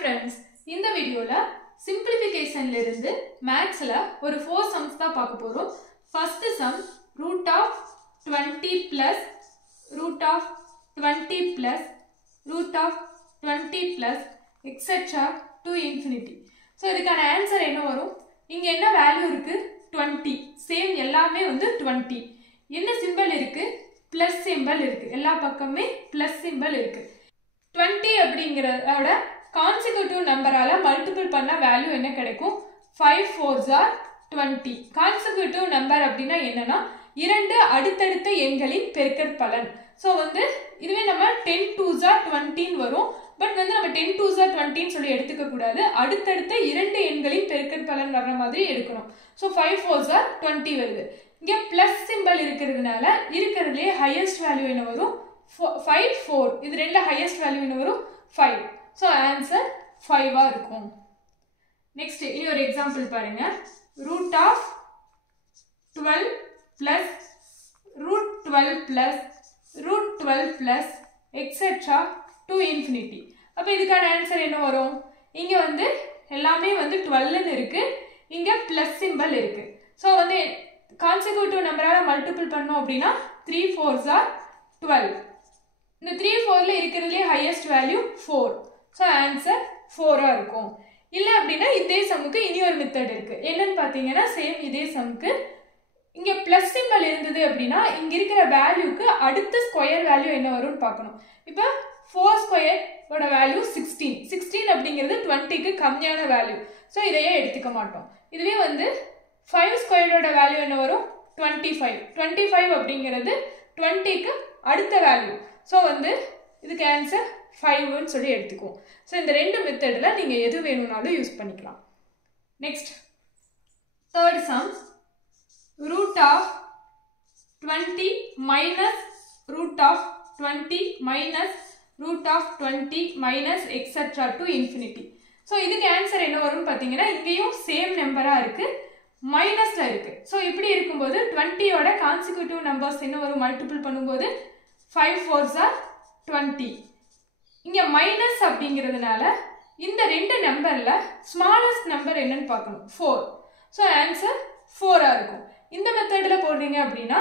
friends, இந்த வீடியோல simplificationல இருந்து mathsல ஒரு 4 sums தான் பார்க்க போறோம். First sum root of 20 plus root of 20 plus root of 20 plus etc to infinity. So இதுக்கான ஆன்சர் என்ன வரும்? இங்க என்ன வேல்யூ இருக்கு? 20. சேம் எல்லாமே வந்து 20. என்ன சிம்பல் இருக்கு? பிளஸ் சிம்பல் இருக்கு. எல்லா பக்கமே பிளஸ் சிம்பல் இருக்கு. 20 அப்படிங்கறதோட கான்சிக்யூட்டிவ் நம்பரால மல்டிபிள் பண்ணா வேல்யூ என்ன கிடைக்கும்? 5 4s are 20. கான்சிக்யூட்டிவ் நம்பர் அப்படினா என்னன்னா இரண்டு அடுத்தடுத்த எண்களின் பெருக்கற்பலன். சோ வந்து இதுவே நம்ம 10 2s are 20 வரும். பட் வந்து நம்ம 10 2s are 20 ன்னு சொல்லி எடுத்துக்க கூடாது. அடுத்தடுத்த இரண்டு எண்களின் பெருக்கற்பலன் வர்ற மாதிரி எடுக்கணும். சோ 5 4s are 20 வருது. இங்க பிளஸ் சிம்பல் இருக்குறதுனால இருக்குறதுலயே ஹையஸ்ட் வேல்யூ என்ன வரும்? 5 4. இது ரெண்டு ஹையஸ்ட் வேல்யூ என்ன வரும்? 5. சோ ஆன்சர் 5 ஆ இருக்கும். நெக்ஸ்ட் இனி ஒரு எக்ஸாம்பிள் பாருங்க. root of 12 plus root 12 plus root 12 plus etc to infinity. அப்ப இதுக்கான ஆன்சர் என்ன வரும்? இங்க வந்து எல்லாமே வந்து 12 ன்னு இருக்கு. இங்க பிளஸ் சிம்பல் இருக்கு. சோ வந்து கான்சிக்யூட்டிவ் நம்பரால மல்டிபிள் பண்ணோம் அப்படினா 3 4s are 12. இந்த 3 4 ல இருக்குறதுலயே ஹையஸ்ட் வேல்யூ 4. சோ ஆன்சர் 4 ஆ இருக்கும். இல்ல அப்படினா இதே சம்முக்கு இனி ஒரு மெத்தட் இருக்கு. என்னன்னு பாத்தீங்கன்னா சேம் இதே சம்முக்கு இங்க பிளஸ் சிம்பல் இருந்தது அப்படினா இங்க இருக்கிற வேல்யூக்கு அடுத்த ஸ்கொயர் வேல்யூ என்ன வரும்னு பார்க்கணும். இப்போ 4 ஸ்கொயர் ஓட வேல்யூ 16. 16 அப்படிங்கிறது 20 க்கு கம்மியான வேல்யூ. சோ இதையே எடுத்துக்க மாட்டோம். இதுவே வந்து 5 ஸ்கொயரோட வேல்யூ என்ன வரும்? 25. 25 அப்படிங்கிறது 20 க்கு அடுத்த வேல்யூ. சோ வந்து இதுக்கு ஆன்சர் 5 ன்னு சொல்லி எடுத்துக்குவோம். சோ இந்த ரெண்டு மெத்தட்ல நீங்க எது வேணும்னாலும் யூஸ் பண்ணிக்கலாம். Next third sum root of 20 minus root of 20 minus root of 20 minus etc to infinity. So இதுக்கு ஆன்சர் என்ன வரும்னு பாத்தீங்கன்னா இங்கேயும் சேம் நம்பரா இருக்கு, மைனஸ்ல இருக்கு. சோ இப்படி இருக்கும்போது 20 ஓட கான்சிக்யூட்டிவ் நம்பர்ஸ் என்ன வரும்? மல்டிபிள் பண்ணும்போது 5 4s are 20. இங்க மைனஸ் அப்படிங்கிறதுனால இந்த ரெண்டு நம்பர்ல ஸ்மாலஸ்ட் நம்பர் என்னன்னு பார்க்கணும். 4. சோ ஆன்சர் 4 ஆ இருக்கும். இந்த மெத்தட்ல போடுறீங்க அப்படினா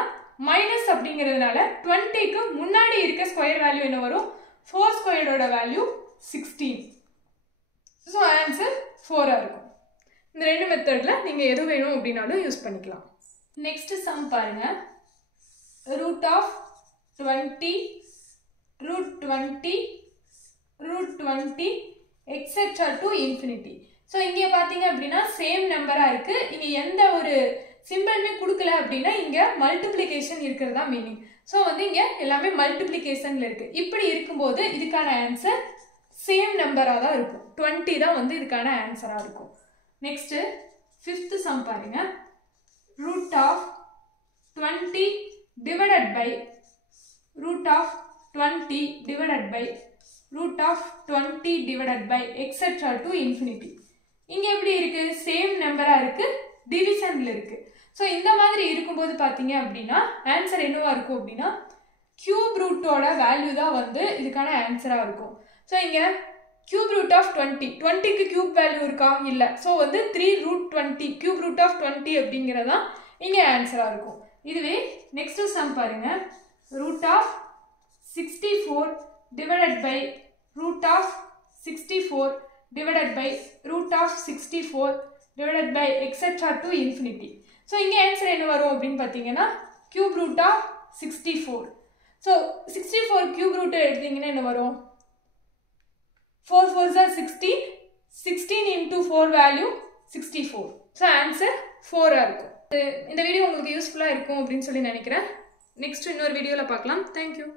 மைனஸ் அப்படிங்கிறதுனால 20 க்கு முன்னாடி இருக்க ஸ்கொயர் வேல்யூ என்ன வரும்? 4 ஸ்கொயரோட வேல்யூ 16. சோ ஆன்சர் 4 ஆ இருக்கும். இந்த ரெண்டு மெத்தட்ல நீங்க எது வேணும் அப்படினாலும் யூஸ் பண்ணிக்கலாம். நெக்ஸ்ட் சம் பாருங்க. root of 20 root 20 root 20 etc to infinity. So இங்க பாத்தீங்க அப்படினா சேம் நம்பரா இருக்கு. இங்க எந்த ஒரு சிம்பல்மே கொடுக்கல அப்படினா இங்க மல்டிப்ளிகேஷன் இருக்குறதா மீனிங். சோ வந்து இங்க எல்லாமே மல்டிப்ளிகேஷன்ல இருக்கு. இப்படி இருக்கும்போது இதுக்கான ஆன்சர் சேம் நம்பரா தான் இருக்கும். 20 தான் வந்து இதுக்கான ஆன்சரா இருக்கும். நெக்ஸ்ட் 5th சம் பாருங்க. root of 20 divided by root of 20 divided by root of 20 divided by etc to infinity. இங்க எப்படி இருக்கு? சேம் நம்பரா இருக்கு, டிவிஷன்ல இருக்கு. சோ இந்த மாதிரி இருக்கும்போது பாத்தீங்க அப்படினா ஆன்சர் என்னவா இருக்கும் அப்படினா கியூப் ரூட்டோட வேல்யூ தான் வந்து இதுக்கான ஆன்சரா இருக்கும். சோ இங்க கியூப் ரூட் ஆஃப் 20 க்கு கியூப் வேல்யூ இருக்கா? இல்ல. சோ வந்து 3 root 20 கியூப் ரூட் ஆஃப் 20 அப்படிங்கறதா இங்க ஆன்சரா இருக்கும். இதுவே நெக்ஸ்ட் சம் பாருங்க. root of 64 divided by root of 64 divided by root of 64 divided by etc to infinity. So இங்க ஆன்சர் என்ன வரும் அப்படினு பாத்தீங்கன்னா cube root of 64. So 64 cube root எடுத்தீங்கன்னா என்ன வரும்? 4 4s are 16. 16 into 4 value 64. So answer 4 ஆ இருக்கும். இந்த வீடியோ உங்களுக்கு யூஸ்ஃபுல்லா இருக்கும் அப்படினு சொல்லி நினைக்கிறேன். நெக்ஸ்ட் இன்னொரு வீடியோல பார்க்கலாம். Thank you.